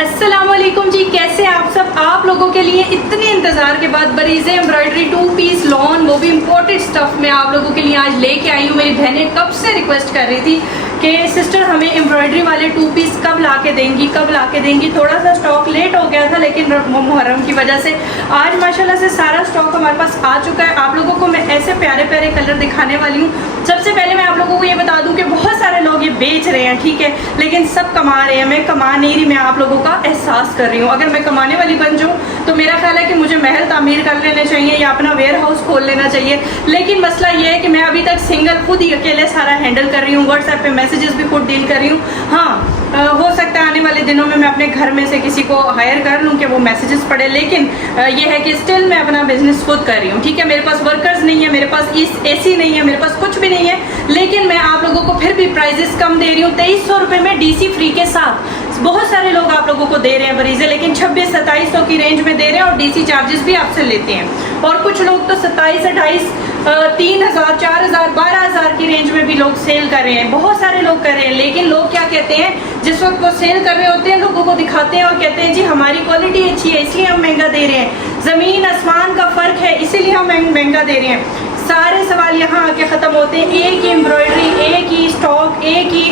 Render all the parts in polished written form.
अस्सलामुअलैकुम जी, कैसे आप सब। आप लोगों के लिए इतने इंतजार के बाद बरीज़े एम्ब्रॉयडरी 2 पीस लॉन, वो भी इम्पोर्टेड स्टफ में आप लोगों के लिए आज लेके आई हूँ। मेरी बहनें कब से रिक्वेस्ट कर रही थी कि सिस्टर हमें एम्ब्रॉयडरी वाले 2 पीस कब ला के देंगी, कब ला के देंगी। थोड़ा सा स्टॉक लेट हो गया था, लेकिन मुहर्रम की वजह से आज माशाल्लाह से सारा स्टॉक हमारे पास आ चुका है। आप लोगों को मैं ऐसे प्यारे प्यारे कलर दिखाने वाली हूँ। सबसे पहले मैं आप लोगों को ये बता दूँ कि बहुत सारे लोग ये बेच रहे हैं, ठीक है, लेकिन सब कमा रहे हैं। मैं कमा नहीं रही, मैं आप लोगों का एहसास कर रही हूँ। अगर मैं कमाने वाली बन जाऊँ तो मेरा ख्याल है कि मुझे महल तामीर कर लेने चाहिए या अपना वेयर हाउस खोल लेना चाहिए। लेकिन मसला ये है कि मैं अभी तक सिंगल खुद ही अकेले सारा हैंडल कर रही हूँ। व्हाट्सएप पे मैसेजेस भी खुद डील कर रही हूँ। हाँ, हो सकता है आने वाले दिनों में मैं अपने घर में से किसी को हायर कर लूँ कि वो मैसेजेस पढ़े, लेकिन ये है कि स्टिल मैं अपना बिजनेस खुद कर रही हूँ, ठीक है। मेरे पास वर्कर्स नहीं है, मेरे पास एसी नहीं है, मेरे पास कुछ भी नहीं है, लेकिन मैं आप लोगों को फिर भी प्राइजेस कम दे रही हूँ। 2300 रुपये में डीसी फ्री के साथ। बहुत सारे लोग आप लोगों को दे रहे हैं बरीजे, लेकिन 2600-2700 की रेंज में दे रहे हैं और डीसी चार्जेस भी आपसे लेते हैं। और कुछ लोग तो 27-28 3000, 4000, 12000 की रेंज में भी लोग सेल कर रहे हैं। बहुत सारे लोग कर रहे हैं, लेकिन लोग क्या कहते हैं, जिस वक्त वो सेल कर रहे होते हैं लोगों को दिखाते हैं और कहते हैं जी हमारी क्वालिटी अच्छी है इसलिए हम महंगा दे रहे हैं। ज़मीन आसमान का फ़र्क है, इसीलिए हम महंगा दे रहे हैं। सारे सवाल यहाँ आके ख़त्म होते हैं। एक ही एम्ब्रॉयडरी, एक ही स्टॉक, एक ही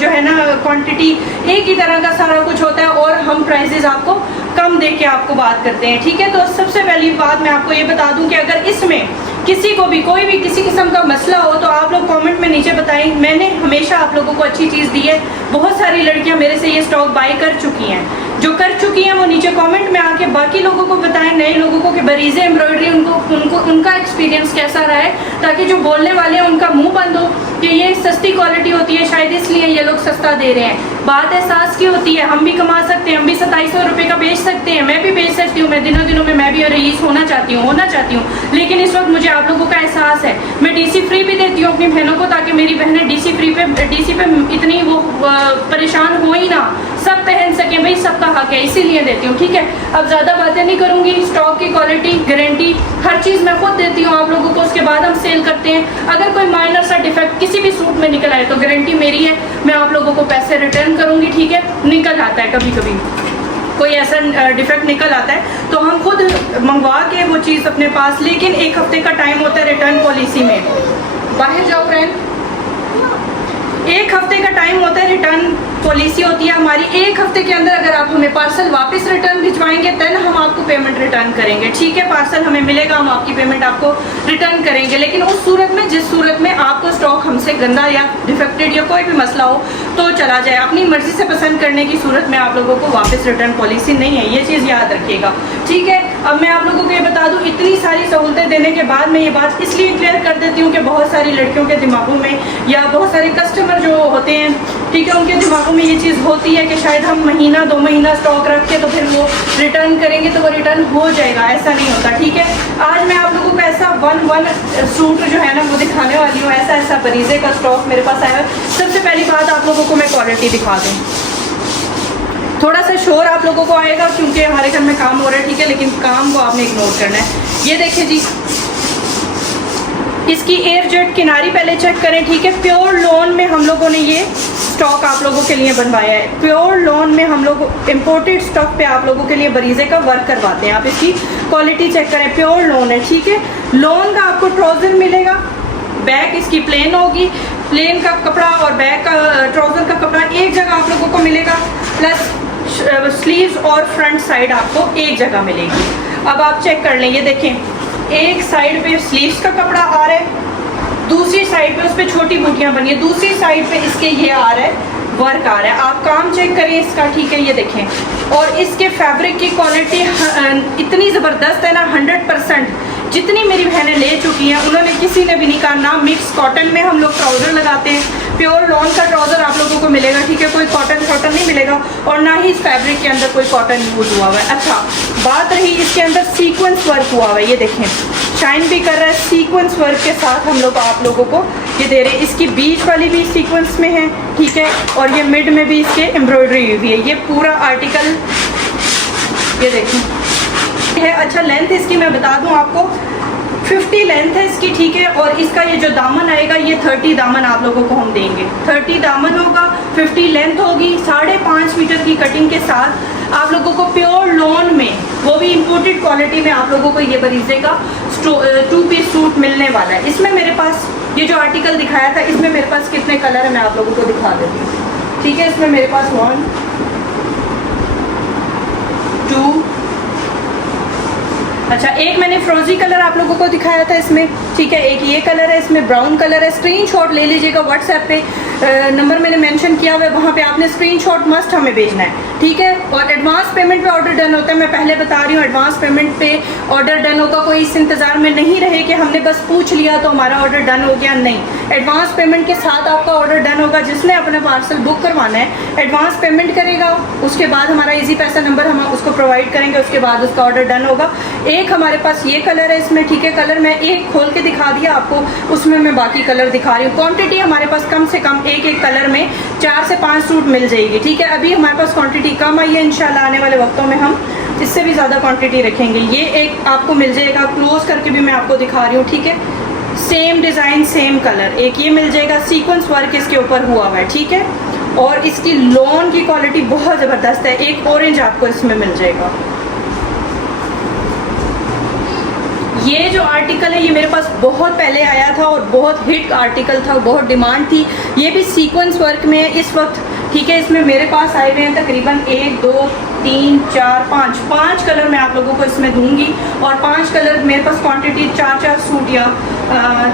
जो है ना क्वांटिटी, एक ही तरह का सारा कुछ होता है और हम प्राइसेस आपको कम दे के आपको बात करते हैं, ठीक है। तो सबसे पहली बात मैं आपको ये बता दूं कि अगर इसमें किसी को भी कोई भी किसी किस्म का मसला हो तो आप लोग कमेंट में नीचे बताएं। मैंने हमेशा आप लोगों को अच्छी चीज़ दी है। बहुत सारी लड़कियां मेरे से ये स्टॉक बाय कर चुकी हैं। जो कर चुकी हैं वो नीचे कमेंट में आके बाकी लोगों को बताएं, नए लोगों को, कि बरीज़े एम्ब्रॉयडरी उनका एक्सपीरियंस कैसा रहा है, ताकि जो बोलने वाले हैं उनका मुंह बंद हो कि ये सस्ती क्वालिटी होती है, शायद इसलिए ये लोग सस्ता दे रहे हैं। बात एहसास की होती है, हम भी कमा सकते हैं, हम भी 2700 रुपये का बेच सकते हैं, मैं भी बेच सकती हूँ। मैं दिनों दिनों में मैं भी रईस होना चाहती हूँ, लेकिन इस वक्त मुझे आप लोगों का एहसास है। मैं डीसी फ्री भी देती हूँ अपनी बहनों को, ताकि मेरी बहनें डीसी पे इतनी वो परेशान हो ही ना, सब पहन सकें। भाई सबका हक है, इसीलिए देती हूँ, ठीक है। अब ज़्यादा बातें नहीं करूँगी। स्टॉक की क्वालिटी, गारंटी, हर चीज़ मैं खुद देती हूँ आप लोगों को। उसके बाद हम सेल करते हैं। अगर कोई माइनर सा डिफेक्ट किसी भी सूट में निकल आए तो गारंटी मेरी है, मैं आप लोगों को पैसे रिटर्न करूँगी, ठीक है। निकल आता है कभी कभी कोई ऐसा डिफेक्ट निकल आता है तो हम खुद मंगवा के वो चीज़ अपने पास, लेकिन 1 हफ्ते का टाइम होता है रिटर्न पॉलिसी में। बाहर जाओ फ्रेंड, 1 हफ्ते का टाइम होता है, रिटर्न पॉलिसी होती है हमारी। 1 हफ्ते के अंदर अगर आप हमें पार्सल वापस रिटर्न भिजवाएंगे तब हम आपको पेमेंट रिटर्न करेंगे, ठीक है। पार्सल हमें मिलेगा, हम आपकी पेमेंट आपको रिटर्न करेंगे, लेकिन उस सूरत में जिस सूरत में आपको स्टॉक हमसे गंदा या डिफेक्टेड या कोई भी मसला हो तो चला जाए। अपनी मर्जी से पसंद करने की सूरत में आप लोगों को वापस रिटर्न पॉलिसी नहीं है, ये चीज़ याद रखिएगा, ठीक है। अब मैं आप लोगों को ये बता दूँ, इतनी सारी सहूलतें देने के बाद मैं ये बात इसलिए क्लियर कर देती हूँ कि बहुत सारी लड़कियों के दिमागों में या बहुत सारे कस्टमर जो होते हैं, ठीक है, उनके दिमागों में ये चीज़ होती है कि शायद हम महीना 2 महीना स्टॉक रख के तो फिर वो रिटर्न करेंगे तो वो रिटर्न हो जाएगा। ऐसा नहीं होता, ठीक है। आज मैं आप लोगों को ऐसा वन सूट जो है ना वो दिखाने वाली हूँ। ऐसा बरीज़े का स्टॉक मेरे पास आया है। सबसे पहली बात आप लोगों को मैं क्वालिटी दिखा दूँ। थोड़ा सा शोर आप लोगों को आएगा क्योंकि हमारे घर में काम हो रहा है, ठीक है, लेकिन काम को आपने इग्नोर करना है। ये देखिए जी, इसकी एयर जेट किनारी पहले चेक करें, ठीक है। प्योर लॉन में हम लोगों ने ये स्टॉक आप लोगों के लिए बनवाया है। प्योर लॉन में हम लोग इम्पोर्टेड स्टॉक पे आप लोगों के लिए बरीज़े का वर्क करवाते हैं। आप इसकी क्वालिटी चेक करें, प्योर लॉन है, ठीक है। लॉन का आपको ट्राउज़र मिलेगा, बैक इसकी प्लेन होगी, प्लेन का कपड़ा और बैक का ट्राउज़र का कपड़ा एक जगह आप लोगों को मिलेगा, प्लस स्लीव्स और फ्रंट साइड आपको एक जगह मिलेगी। अब आप चेक कर लें, ये देखें, एक साइड पे स्लीव्स का कपड़ा आ रहा है, दूसरी साइड पे उस पर छोटी बूटियाँ बनी है, दूसरी साइड पे इसके ये आ रहा है, वर्क आ रहा है। आप काम चेक करें इसका, ठीक है, ये देखें। और इसके फैब्रिक की क्वालिटी इतनी ज़बरदस्त है ना, 100%। जितनी मेरी बहनें ले चुकी हैं उन्होंने किसी ने भी नहीं कहा ना मिक्स कॉटन में हम लोग ट्राउज़र लगाते हैं। प्योर लॉन का ट्राउज़र आप लोगों को मिलेगा, ठीक है, कोई कॉटन नहीं मिलेगा और ना ही इस फैब्रिक के अंदर कोई कॉटन यूज हुआ हुआ है। अच्छा, बात रही इसके अंदर सीक्वेंस वर्क हुआ हुआ है, ये देखें, शाइन भी कर रहा है। सीक्वेंस वर्क के साथ हम लोग आप लोगों को ये दे रहे हैं। इसकी बीच वाली भी सीक्वेंस में है, ठीक है, और ये मिड में भी इसके एम्ब्रॉयडरी हुई है। ये पूरा आर्टिकल ये देखें है। अच्छा, लेंथ इसकी मैं बता दूं आपको, 50 लेंथ है इसकी, ठीक है। और इसका ये जो दामन आएगा ये 30 दामन आप लोगों को हम देंगे। 30 दामन होगा, 50 लेंथ होगी, 5.5 मीटर की कटिंग के साथ आप लोगों को प्योर लॉन में, वो भी इम्पोर्टेड क्वालिटी में आप लोगों को ये बरीजे का 2 पीस सूट मिलने वाला है। इसमें मेरे पास ये जो आर्टिकल दिखाया था, इसमें मेरे पास कितने कलर है मैं आप लोगों को दिखा देती हूँ। ठीक है, इसमें मेरे पास 1 2, अच्छा एक मैंने फ्रोजी कलर आप लोगों को दिखाया था इसमें, ठीक है, एक ये कलर है, इसमें ब्राउन कलर है। स्क्रीनशॉट ले लीजिएगा, व्हाट्सएप पे नंबर मैंने मेंशन किया हुआ है, वहाँ पे आपने स्क्रीनशॉट मस्ट हमें भेजना है, ठीक है। और एडवांस पेमेंट पे ऑर्डर डन होता है, मैं पहले बता रही हूँ, एडवांस पेमेंट पे ऑर्डर डन होगा। कोई इस इंतज़ार में नहीं रहे कि हमने बस पूछ लिया तो हमारा ऑर्डर डन हो गया, नहीं। एडवांस पेमेंट के साथ आपका ऑर्डर डन होगा। जिसने अपना पार्सल बुक करवाना है एडवांस पेमेंट करेगा, उसके बाद हमारा ईजी पैसा नंबर हम उसको प्रोवाइड करेंगे, उसके बाद उसका ऑर्डर डन होगा। एक हमारे पास ये कलर है इसमें, ठीक है, कलर मैं एक खोल के दिखा दिया आपको, उसमें मैं बाकी कलर दिखा रही हूँ। क्वांटिटी हमारे पास कम से कम एक कलर में 4 से 5 सूट मिल जाएगी, ठीक है। अभी हमारे पास क्वांटिटी कम आई है, इंशाल्लाह आने वाले वक्तों में हम इससे भी ज़्यादा क्वांटिटी रखेंगे। ये एक आपको मिल जाएगा, क्लोज करके भी मैं आपको दिखा रही हूँ, ठीक है। सेम डिज़ाइन सेम कलर, एक ये मिल जाएगा, सीक्वेंस वर्क इसके ऊपर हुआ हुआ है, ठीक है। और इसकी लॉन की क्वालिटी बहुत ज़बरदस्त है। एक ऑरेंज आपको इसमें मिल जाएगा। ये जो आर्टिकल है ये मेरे पास बहुत पहले आया था और बहुत हिट आर्टिकल था, बहुत डिमांड थी। ये भी सीक्वेंस वर्क में है इस वक्त, ठीक है। इसमें मेरे पास आए हुए हैं तकरीबन 1 2 3 4 5 कलर मैं आप लोगों को इसमें दूंगी। और 5 कलर मेरे पास क्वांटिटी 4 सूट या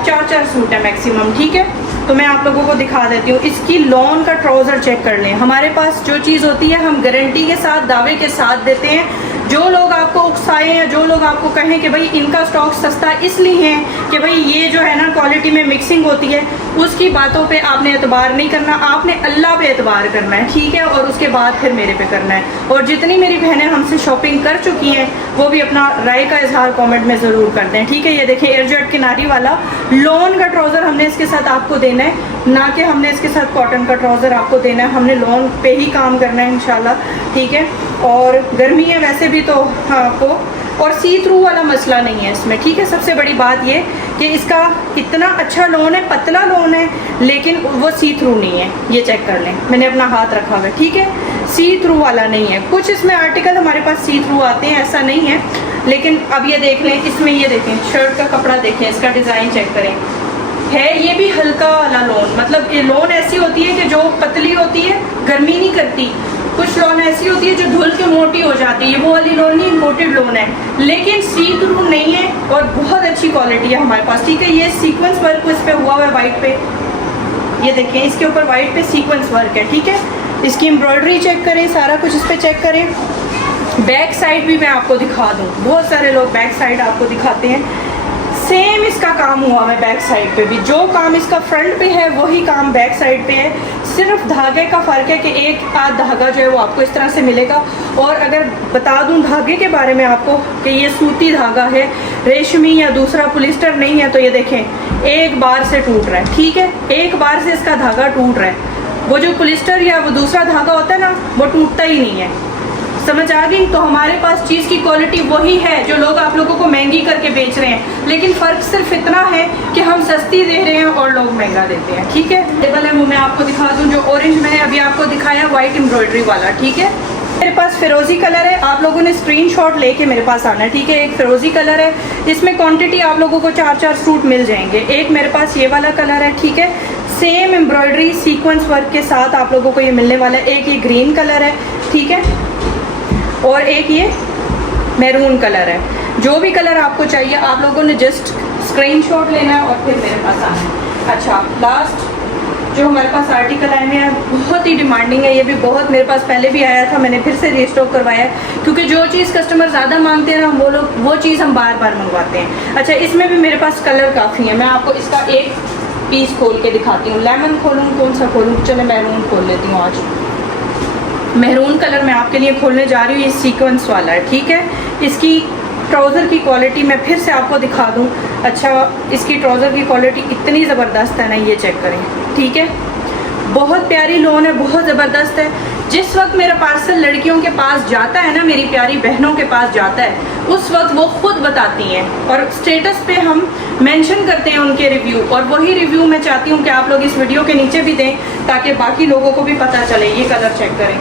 4 सूट है मैक्सिमम, ठीक है। तो मैं आप लोगों को दिखा देती हूँ। इसकी लॉन का ट्राउज़र चेक कर लें। हमारे पास जो चीज़ होती है हम गारंटी के साथ, दावे के साथ देते हैं। जो लोग आपको उकसाएं या जो लोग आपको कहें कि भाई इनका स्टॉक सस्ता इसलिए है कि भाई ये जो है ना क्वालिटी में मिक्सिंग होती है, उसकी बातों पे आपने एतबार नहीं करना, आपने अल्लाह पे एतबार करना है, ठीक है। और उसके बाद फिर मेरे पे करना है। और जितनी मेरी बहनें हमसे शॉपिंग कर चुकी हैं वो भी अपना राय का इजहार कमेंट में ज़रूर कर दें, ठीक है। ये देखें एयरजेट किनारी वाला लॉन का ट्राउज़र हमने इसके साथ आपको देना है, ना कि हमने इसके साथ कॉटन का ट्राउज़र आपको देना है। हमने लॉन पे ही काम करना है इंशाल्लाह, ठीक है। और गर्मी है वैसे भी तो आपको, और सी थ्रू वाला मसला नहीं है इसमें, ठीक है। सबसे बड़ी बात ये कि इसका इतना अच्छा लॉन है, पतला लॉन है, लेकिन वो सी थ्रू नहीं है। ये चेक कर लें, मैंने अपना हाथ रखा हुआ है, ठीक है। सी थ्रू वाला नहीं है। कुछ इसमें आर्टिकल हमारे पास सी थ्रू आते हैं, ऐसा नहीं है। लेकिन अब ये देख लें, इसमें ये देखें, शर्ट का कपड़ा देखें, इसका डिज़ाइन चेक करें, है ये भी हल्का वाला लॉन। मतलब ये लॉन ऐसी होती है कि जो पतली होती है, गर्मी नहीं करती। कुछ लॉन ऐसी होती है जो धुल के मोटी हो जाती है, ये वो वाली लॉन नहीं, इम्पोर्टेड लॉन है, लेकिन सी थ्रू नहीं है और बहुत अच्छी क्वालिटी है हमारे पास, ठीक है। ये सीक्वेंस वर्क इस पे हुआ हुआ है वाइट पे, ये देखें इसके ऊपर वाइट पे सीक्वेंस वर्क है, ठीक है। इसकी एम्ब्रॉयडरी चेक करें, सारा कुछ इस पर चेक करें। बैक साइड भी मैं आपको दिखा दूँ, बहुत सारे लोग बैक साइड आपको दिखाते हैं, सेम इसका काम हुआ है बैक साइड पे भी। जो काम इसका फ्रंट पे है वही काम बैक साइड पे है। सिर्फ धागे का फ़र्क है कि एक आध धागा जो है वो आपको इस तरह से मिलेगा। और अगर बता दूं धागे के बारे में आपको कि ये सूती धागा है, रेशमी या दूसरा पॉलिस्टर नहीं है, तो ये देखें एक बार से टूट रहा है, ठीक है। एक बार से इसका धागा टूट रहा है। वो जो पॉलिस्टर या वो दूसरा धागा होता है ना, वो टूटता ही नहीं है। समझ आ गई? तो हमारे पास चीज़ की क्वालिटी वही है जो लोग आप लोगों को महंगी करके बेच रहे हैं, लेकिन फ़र्क सिर्फ इतना है कि हम सस्ती दे रहे हैं और लोग महंगा देते हैं, ठीक है। टेबल है वो मैं आपको दिखा दूं, जो ऑरेंज मैंने अभी आपको दिखाया वाइट एम्ब्रॉयडरी वाला, ठीक है। मेरे पास फिरोजी कलर है, आप लोगों ने स्क्रीनशॉट लेके मेरे पास आना है, ठीक है। एक फिरोजी कलर है, इसमें क्वांटिटी आप लोगों को 4 सूट मिल जाएंगे। एक मेरे पास ये वाला कलर है, ठीक है, सेम एम्ब्रॉयडरी सीक्वेंस वर्क के साथ आप लोगों को ये मिलने वाला है। एक ये ग्रीन कलर है, ठीक है, और एक ये मैरून कलर है। जो भी कलर आपको चाहिए आप लोगों ने जस्ट स्क्रीनशॉट लेना है और फिर मेरे पास आना है। अच्छा, लास्ट जो हमारे पास आर्टिकल आए हैं बहुत ही डिमांडिंग है, ये भी बहुत मेरे पास पहले भी आया था, मैंने फिर से रीस्टॉक करवाया है, क्योंकि जो चीज़ कस्टमर ज़्यादा मांगते हैं ना वो चीज़ हम बार बार मंगवाते हैं। अच्छा, इसमें भी मेरे पास कलर काफ़ी है, मैं आपको इसका एक पीस खोल के दिखाती हूँ। लेमन खोलूँ, कौन सा खोलूँ? चले मैरून खोल लेती हूँ। आज मैरून कलर मैं आपके लिए खोलने जा रही हूँ, ये सीक्वेंस वाला है, ठीक है। इसकी ट्राउज़र की क्वालिटी मैं फिर से आपको दिखा दूँ। अच्छा, इसकी ट्राउज़र की क्वालिटी इतनी ज़बरदस्त है ना, ये चेक करें, ठीक है। बहुत प्यारी लोन है, बहुत ज़बरदस्त है। जिस वक्त मेरा पार्सल लड़कियों के पास जाता है ना, मेरी प्यारी बहनों के पास जाता है, उस वक्त वो खुद बताती हैं और स्टेटस पे हम मेंशन करते हैं उनके रिव्यू, और वही रिव्यू मैं चाहती हूँ कि आप लोग इस वीडियो के नीचे भी दें ताकि बाकी लोगों को भी पता चले। ये कलर चेक करें,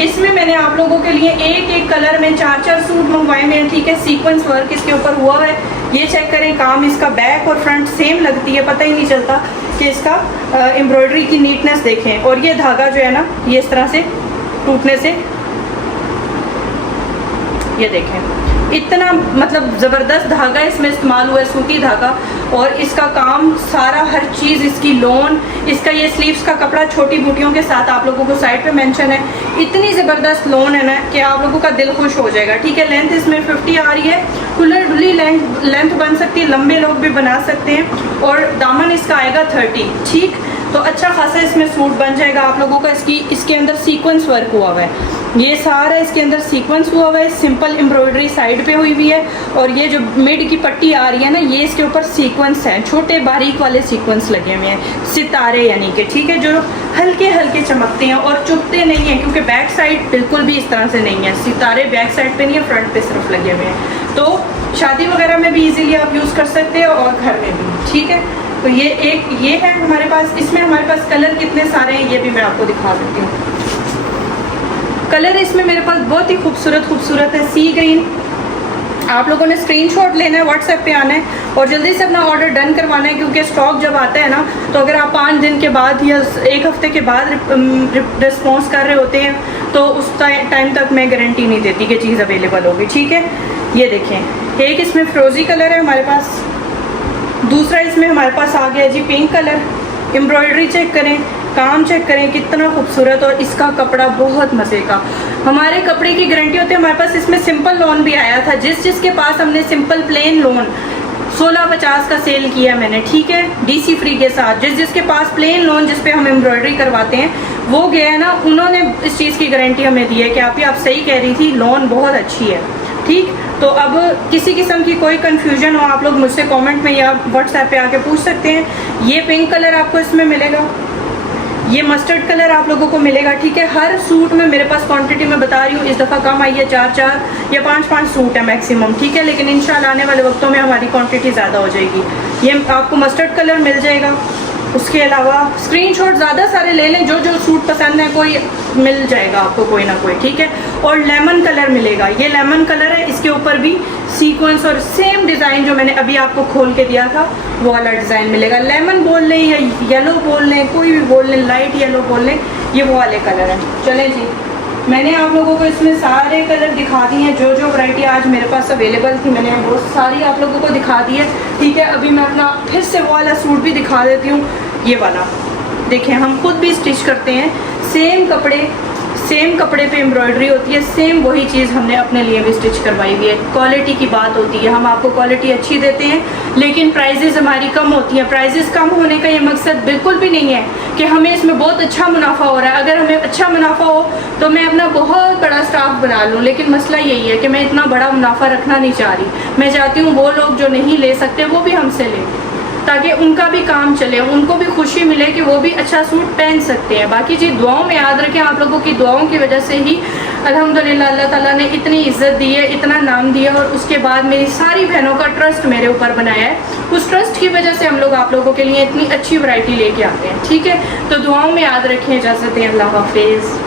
इसमें मैंने आप लोगों के लिए एक एक कलर में 4-4 सूट मंगवाए हुए हैं, ठीक है। सीक्वेंस वर्क इसके ऊपर हुआ है, ये चेक करें। काम इसका बैक और फ्रंट सेम लगती है, पता ही नहीं चलता कि इसका एम्ब्रॉयडरी की नीटनेस देखें। और ये धागा जो है ना, ये इस तरह से टूटने से, ये देखें इतना मतलब ज़बरदस्त धागा इसमें इस्तेमाल हुआ है, सूती धागा। और इसका काम सारा, हर चीज़ इसकी लोन, इसका ये स्लीव्स का कपड़ा छोटी बूटियों के साथ आप लोगों को साइड पे मेंशन है। इतनी ज़बरदस्त लोन है ना कि आप लोगों का दिल खुश हो जाएगा, ठीक है। लेंथ इसमें 50 आ रही है, खुली डुली लेंथ बन सकती है, लंबे लोग भी बना सकते हैं। और दामन इसका आएगा 30, ठीक। तो अच्छा खासा इसमें सूट बन जाएगा आप लोगों का। इसके अंदर सीक्वेंस वर्क हुआ हुआ है, ये सारा इसके अंदर सीक्वेंस हुआ हुआ है, सिंपल एम्ब्रॉयडरी साइड पे हुई हुई है। और ये जो मिड की पट्टी आ रही है ना, ये इसके ऊपर सीक्वेंस है, छोटे बारीक वाले सीक्वेंस लगे हुए हैं, सितारे यानी कि, ठीक है, जो हल्के हल्के चमकते हैं और चुभते नहीं हैं, क्योंकि बैक साइड बिल्कुल भी इस तरह से नहीं है। सितारे बैक साइड पे नहीं है, फ्रंट पे सिर्फ लगे हुए हैं। तो शादी वगैरह में भी इजीली आप यूज़ कर सकते हैं और घर में भी, ठीक है। तो ये है हमारे पास। इसमें हमारे पास कलर कितने सारे हैं ये भी मैं आपको दिखा देती हूँ। कलर इसमें मेरे पास बहुत ही खूबसूरत है, सी ग्रीन। आप लोगों ने स्क्रीनशॉट लेना है, व्हाट्सएप पे आना है और जल्दी से अपना ऑर्डर डन करवाना है, क्योंकि स्टॉक जब आता है ना, तो अगर आप 5 दिन के बाद या 1 हफ्ते के बाद रिस्पॉन्स कर रहे होते हैं तो उस टाइम तक मैं गारंटी नहीं देती कि चीज़ अवेलेबल होगी, ठीक है। ये देखें, एक इसमें फ्रोजी कलर है हमारे पास, दूसरा इसमें हमारे पास आ गया जी पिंक कलर। एम्ब्रॉयडरी चेक करें, काम चेक करें कितना खूबसूरत, और इसका कपड़ा बहुत मज़े का। हमारे कपड़े की गारंटी होती है। हमारे पास इसमें सिंपल लोन भी आया था, जिसके पास हमने सिंपल प्लेन लोन 1650 का सेल किया मैंने, ठीक है, डीसी फ्री के साथ। जिसके पास प्लेन लोन जिस पे हम एम्ब्रॉयडरी करवाते हैं वो गया है ना, उन्होंने इस चीज़ की गारंटी हमें दी है कि आप सही कह रही थी, लोन बहुत अच्छी है, ठीक। तो अब किसी किस्म की कोई कन्फ्यूजन हो, आप लोग मुझसे कमेंट में या व्हाट्सएप पे आके पूछ सकते हैं। ये पिंक कलर आपको इसमें मिलेगा, ये मस्टर्ड कलर आप लोगों को मिलेगा, ठीक है। हर सूट में मेरे पास क्वांटिटी में बता रही हूँ, इस दफ़ा कम आई है, 4-4 या 5-5 सूट है मैक्सिमम, ठीक है। लेकिन इंशाल्लाह आने वाले वक्तों में हमारी क्वांटिटी ज़्यादा हो जाएगी। ये आपको मस्टर्ड कलर मिल जाएगा। उसके अलावा स्क्रीनशॉट ज़्यादा सारे ले लें, जो सूट पसंद है कोई मिल जाएगा आपको कोई ना कोई, ठीक है। और लेमन कलर मिलेगा, ये लेमन कलर है, इसके ऊपर भी सीक्वेंस और सेम डिज़ाइन जो मैंने अभी आपको खोल के दिया था वो वाला डिज़ाइन मिलेगा। लेमन बोल लें या येलो बोल लें, कोई भी बोल लें, लाइट येलो बोल लें, ये वो वाले कलर हैं। चलें जी, मैंने आप लोगों को इसमें सारे कलर दिखा दिए हैं। जो वैरायटी आज मेरे पास अवेलेबल थी मैंने वो सारी आप लोगों को दिखा दी है, ठीक है। अभी मैं अपना फिर से वो वाला सूट भी दिखा देती हूँ। ये वाला देखें, हम खुद भी स्टिच करते हैं, सेम कपड़े पे एम्ब्रॉयडरी होती है, सेम वही चीज़ हमने अपने लिए भी स्टिच करवाई हुई है। क्वालिटी की बात होती है, हम आपको क्वालिटी अच्छी देते हैं, लेकिन प्राइजेज़ हमारी कम होती हैं। प्राइजेज़ कम होने का ये मकसद बिल्कुल भी नहीं है कि हमें इसमें बहुत अच्छा मुनाफा हो रहा है। अगर हमें अच्छा मुनाफा हो तो मैं अपना बहुत बड़ा स्टाफ बना लूँ, लेकिन मसला यही है कि मैं इतना बड़ा मुनाफा रखना नहीं चाह रही। मैं चाहती हूँ वो लोग जो नहीं ले सकते वो भी हमसे लें, ताकि उनका भी काम चले, उनको भी खुशी मिले कि वो भी अच्छा सूट पहन सकते हैं। बाकी जी दुआओं में याद रखें, आप लोगों की दुआओं की वजह से ही अल्हम्दुलिल्लाह अल्लाह ताला ने इतनी इज्जत दी है, इतना नाम दिया, और उसके बाद मेरी सारी बहनों का ट्रस्ट मेरे ऊपर बनाया है। उस ट्रस्ट की वजह से हम लोग आप लोगों के लिए इतनी अच्छी वैरायटी लेके आते हैं, ठीक है। तो दुआओं में याद रखें, इजाज़त दें, अल्लाह हाफिज़।